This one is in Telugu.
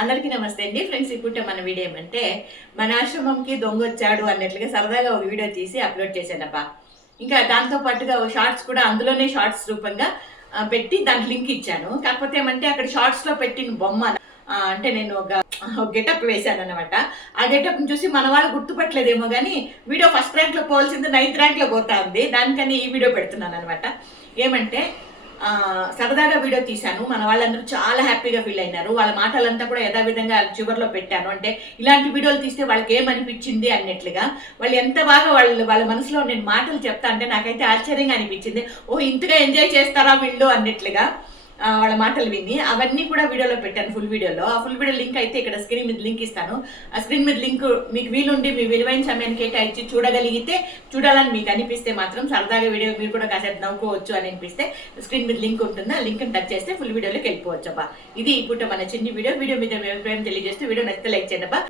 అందరికీ నమస్తే అండి. ఫ్రెండ్స్ ఇప్పుడు మన వీడియో ఏమంటే మన ఆశ్రమంకి దొంగ వచ్చాడు అన్నట్లుగా సరదాగా ఒక వీడియో తీసి అప్లోడ్ చేశానప్ప ఇంకా దాంతో పాటుగా షార్ట్స్ కూడా అందులోనే షార్ట్స్ రూపంగా పెట్టి దానికి లింక్ ఇచ్చాను. కాకపోతే ఏమంటే అక్కడ షార్ట్స్లో పెట్టిన బొమ్మ అంటే నేను ఒక గెటప్ వేశాను అనమాట ఆ గెటప్ చూసి మన వాళ్ళు గుర్తుపట్టలేదేమో కానీ వీడియో ఫస్ట్ ర్యాంక్లో పోల్సింది నైన్త్ ర్యాంక్లో పోతా ఉంది. దానికని ఈ వీడియో పెడుతున్నాను అనమాట ఏమంటే సరదాగా వీడియో తీశాను. మన వాళ్ళందరూ చాలా హ్యాపీగా ఫీల్ అయినారు. వాళ్ళ మాటలంతా కూడా యథావిధంగా చివరిలో పెట్టాను. అంటే ఇలాంటి వీడియోలు తీస్తే వాళ్ళకి ఏమనిపించింది అన్నట్లుగా వాళ్ళు ఎంత బాగా వాళ్ళు వాళ్ళ మనసులో నేను మాటలు చెప్తా అంటే నాకైతే ఆశ్చర్యంగా అనిపించింది. ఓ ఇంతగా ఎంజాయ్ చేస్తారా వీళ్ళు అన్నట్లుగా. వాళ్ళ మాటలు విని అవన్నీ కూడా వీడియోలో పెట్టాను ఫుల్ వీడియోలో. ఆ ఫుల్ వీడియో లింక్ అయితే ఇక్కడ స్క్రీన్ మీద లింక్ ఇస్తాను. ఆ స్క్రీన్ మీద లింక్ మీకు వీలుండి మీ విలువైన సమయాన్ని కేటాయించి చూడగలిగితే చూడాలని మీకు అనిపిస్తే మాత్రం సరదాగా వీడియో మీరు కూడా కాసేపు నవ్వుకోవచ్చు అని అనిపిస్తే స్క్రీన్ మీద లింక్ ఉంటుంది? ఆ లింక్ని టచ్ చేస్తే ఫుల్ వీడియోలోకి వెళ్ళిపోవచ్చు అబ్బా ఇది ఇప్పుడు మన చిన్ని వీడియో. వీడియో మీద మీ అభిప్రాయం తెలియజేస్తూ వీడియో నచ్చితే లైక్ చేయండి అబ్బా.